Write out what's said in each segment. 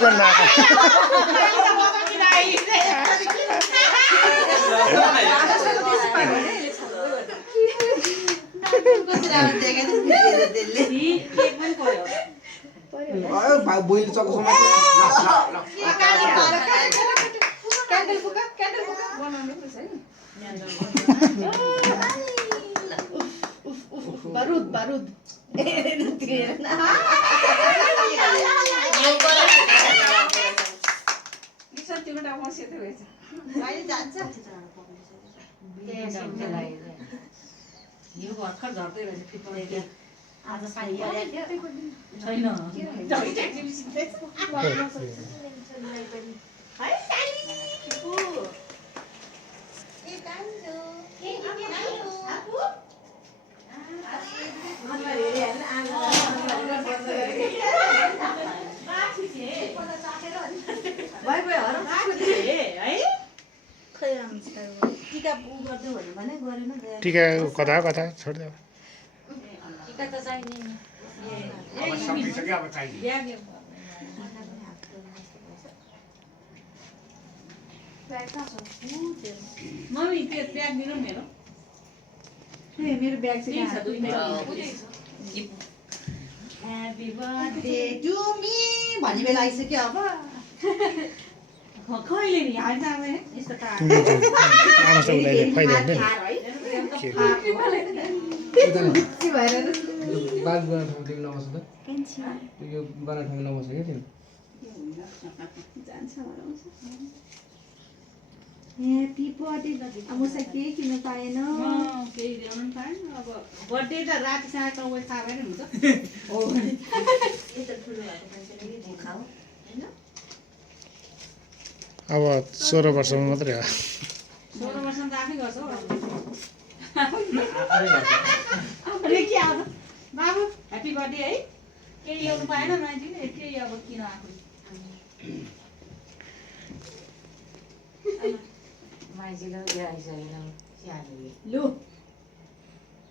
गर्दैन नाका बोइले चक्को समाज बारूद बारूद यो भर्खर झर्दै रहेछ फिट्दै आज पानी परेको छैन टिका कता कता छोड्दै टिका त चाहिने अब सकिसक्यो अब चाहिने मम्मी त्यो ब्याग दिनु मेरो मेरो ब्याग चाहिँ ह्यापी बर्थडे टु मी भन्ने बेला आइसक्यो अब कहिले नि हाल्छ अब यस्तो तिमीले त्यो आमासँग उसलाई खुवाइदियो के भएर बाल बना ठाउँ तिमी नबस त यो बना ठाउँ नबस क्या तिमी ह्यापी बर्थडे अब मुसा केही किन्न पाएन केही ल्याउनु पनि पाएन अब बर्थडे त रातिसँग टाउको थाहा भएन हुन्छ अब 16 वर्षमा मात्रै हो 16 वर्षमा त आफै गर्छ हौ बाबु ह्याप्पी बर्थडे है केही ल्याउनु पाएन मान्छे यति अब किन आएको लु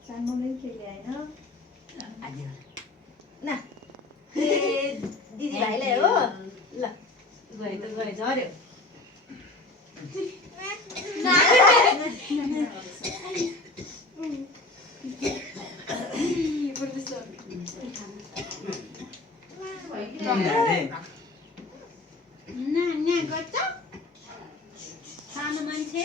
सानोमै के ल्याएन न दिदी भाइलाई हो ल गए त गए झऱ्यो सानो मान्छे